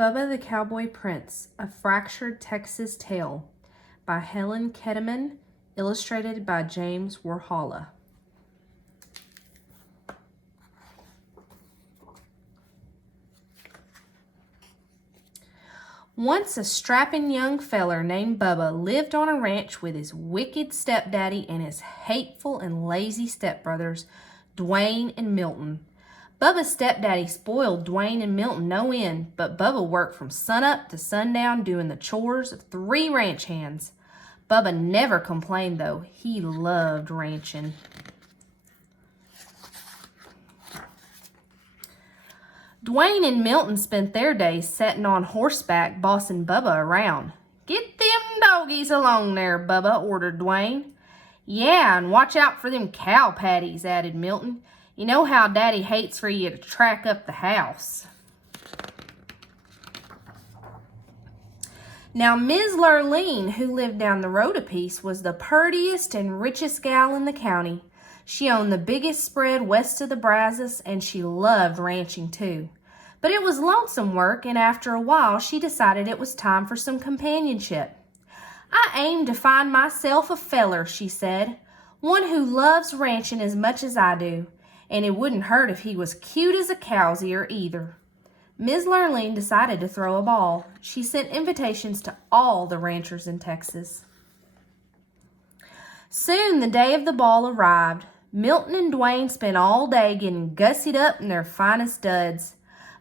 Bubba the Cowboy Prince, A Fractured Texas Tale by Helen Ketteman, illustrated by James Warhola. Once a strapping young feller named Bubba lived on a ranch with his wicked stepdaddy and his hateful and lazy stepbrothers, Dwayne and Milton. Bubba's stepdaddy spoiled Dwayne and Milton no end, but Bubba worked from sunup to sundown doing the chores of 3 ranch hands. Bubba never complained, though. He loved ranching. Dwayne and Milton spent their days sitting on horseback bossing Bubba around. "Get them doggies along there, Bubba," ordered Dwayne. "Yeah, and watch out for them cow patties," added Milton. "You know how Daddy hates for you to track up the house." Now, Miss Lurleen, who lived down the road a piece, was the purtiest and richest gal in the county. She owned the biggest spread west of the Brazos, and she loved ranching too. But it was lonesome work, and after a while, she decided it was time for some companionship. "I aim to find myself a feller," she said, "one who loves ranching as much as I do, and it wouldn't hurt if he was cute as a cow's ear either." Ms. Lurleen decided to throw a ball. She sent invitations to all the ranchers in Texas. Soon the day of the ball arrived. Milton and Dwayne spent all day getting gussied up in their finest duds.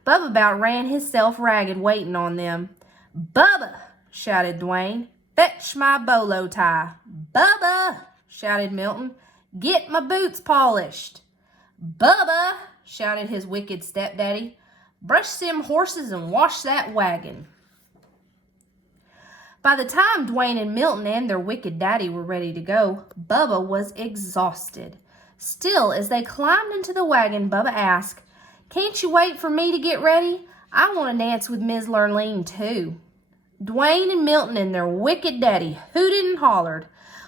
Bubba about ran himself ragged waiting on them. "Bubba!" shouted Dwayne. "Fetch my bolo tie." "Bubba!" shouted Milton. "Get my boots polished." "Bubba!" shouted his wicked stepdaddy. "Brush them horses and wash that wagon." By the time Dwayne and Milton and their wicked daddy were ready to go, Bubba was exhausted. Still, as they climbed into the wagon, Bubba asked, "Can't you wait for me to get ready? I want to dance with Miss Lurleen too." Dwayne and Milton and their wicked daddy hooted and hollered.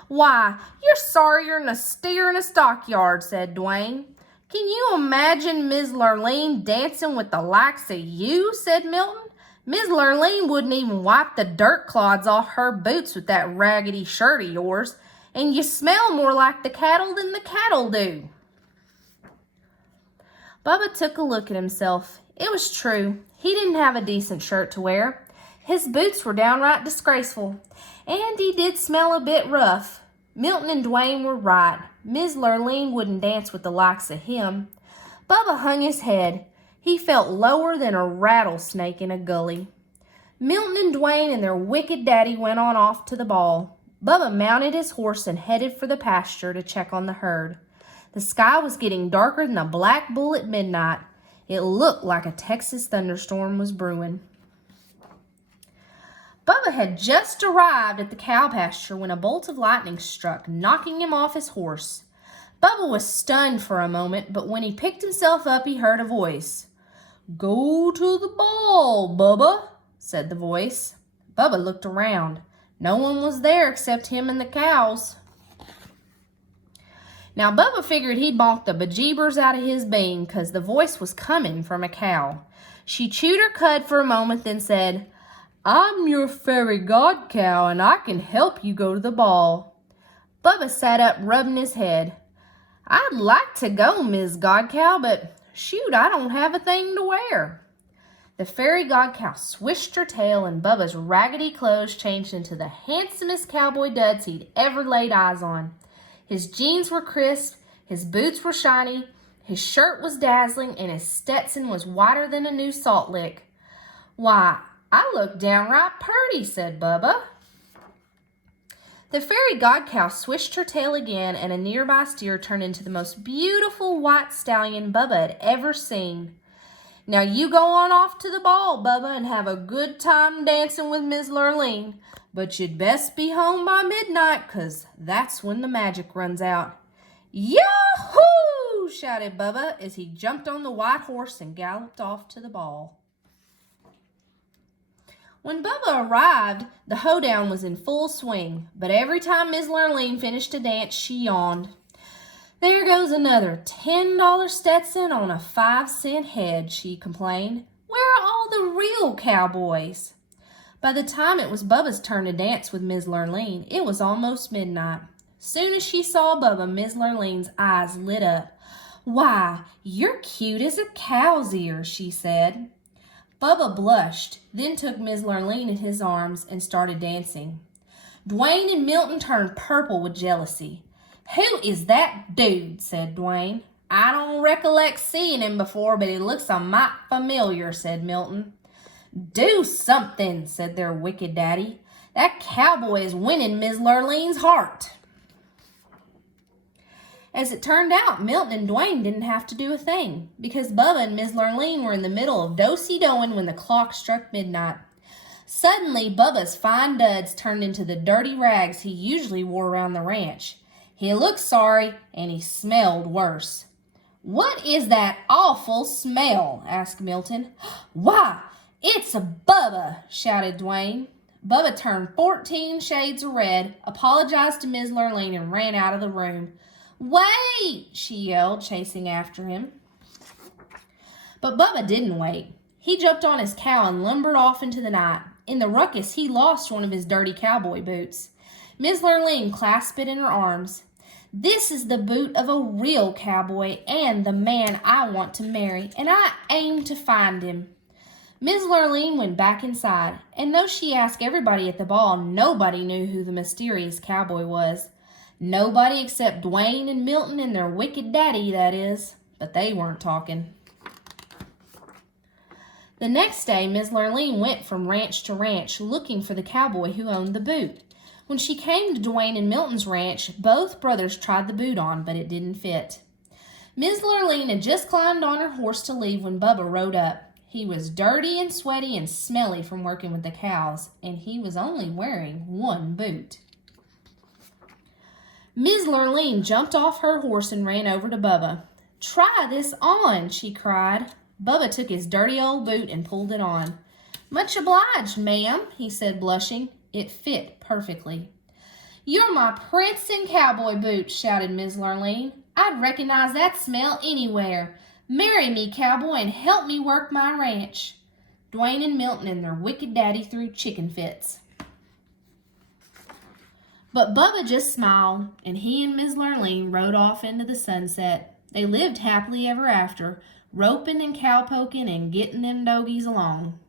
"Why, you're sorrier than a steer in a stockyard," said Dwayne. "Can you imagine Miss Lurleen dancing with the likes of you?" said Milton. "Miss Lurleen wouldn't even wipe the dirt clods off her boots with that raggedy shirt of yours, and you smell more like the cattle than the cattle do." Bubba took a look at himself. It was true. He didn't have a decent shirt to wear. His boots were downright disgraceful, and he did smell a bit rough. Milton and Dwayne were right. Miss Lurleen wouldn't dance with the likes of him. Bubba hung his head. He felt lower than a rattlesnake in a gully. Milton and Dwayne and their wicked daddy went on off to the ball. Bubba mounted his horse and headed for the pasture to check on the herd. The sky was getting darker than a black bull at midnight. It looked like a Texas thunderstorm was brewing. Bubba had just arrived at the cow pasture when a bolt of lightning struck, knocking him off his horse. Bubba was stunned for a moment, but when he picked himself up, he heard a voice. "Go to the ball, Bubba," said the voice. Bubba looked around. No one was there except him and the cows. Now, Bubba figured he'd bonked the bejeebers out of his bean, 'cause the voice was coming from a cow. She chewed her cud for a moment, then said, "I'm your fairy god cow, and I can help you go to the ball." Bubba sat up, rubbing his head. "I'd like to go, Ms. God Cow, but shoot, I don't have a thing to wear." The fairy god cow swished her tail, and Bubba's raggedy clothes changed into the handsomest cowboy duds he'd ever laid eyes on. His jeans were crisp, his boots were shiny, his shirt was dazzling, and his Stetson was whiter than a new salt lick. "Why, I look downright purty," said Bubba. The fairy god cow swished her tail again, and a nearby steer turned into the most beautiful white stallion Bubba had ever seen. "Now you go on off to the ball, Bubba, and have a good time dancing with Miss Lurleen. But you'd best be home by midnight, 'cause that's when the magic runs out." "Yahoo!" shouted Bubba as he jumped on the white horse and galloped off to the ball. When Bubba arrived, the hoedown was in full swing, but every time Miss Lurleen finished a dance, she yawned. "There goes another $10 Stetson on a 5-cent head," she complained. "Where are all the real cowboys. By the time it was Bubba's turn to dance with Miss Lurleen, it was almost midnight. Soon as she saw Bubba, Miss Lurleen's eyes lit up. "Why, you're cute as a cow's ear," she said. Bubba blushed, then took Miss Lurleen in his arms and started dancing. Dwayne and Milton turned purple with jealousy. "Who is that dude?" said Dwayne. "I don't recollect seeing him before, but he looks a mite familiar," said Milton. "Do something," said their wicked daddy. "That cowboy is winning Miss Lurleen's heart." As it turned out, Milton and Dwayne didn't have to do a thing, because Bubba and Miss Lurleen were in the middle of do-si-doing when the clock struck midnight. Suddenly, Bubba's fine duds turned into the dirty rags he usually wore around the ranch. He looked sorry, and he smelled worse. "What is that awful smell?" asked Milton. "Why, it's a Bubba!" shouted Dwayne. Bubba turned 14 shades of red, apologized to Miss Lurleen, and ran out of the room. "Wait!" she yelled, chasing after him. But Bubba didn't wait. He jumped on his cow and lumbered off into the night. In the ruckus, he lost one of his dirty cowboy boots. Miss Lurleen clasped it in her arms. "This is the boot of a real cowboy and the man I want to marry, and I aim to find him." Miss Lurleen went back inside, and though she asked everybody at the ball, nobody knew who the mysterious cowboy was. Nobody except Dwayne and Milton and their wicked daddy, that is. But they weren't talking. The next day, Miss Lurleen went from ranch to ranch looking for the cowboy who owned the boot. When she came to Dwayne and Milton's ranch, both brothers tried the boot on, but it didn't fit. Miss Lurleen had just climbed on her horse to leave when Bubba rode up. He was dirty and sweaty and smelly from working with the cows, and he was only wearing one boot. Miss Lurleen jumped off her horse and ran over to Bubba. "Try this on," she cried. Bubba took his dirty old boot and pulled it on. "Much obliged, ma'am," he said, blushing. It fit perfectly. "You're my prince and cowboy boot," shouted Miss Lurleen. "I'd recognize that smell anywhere. Marry me, cowboy, and help me work my ranch." Dwayne and Milton and their wicked daddy threw chicken fits. But Bubba just smiled, and he and Miss Lurleen rode off into the sunset. They lived happily ever after, roping and cowpoking and getting them dogies along.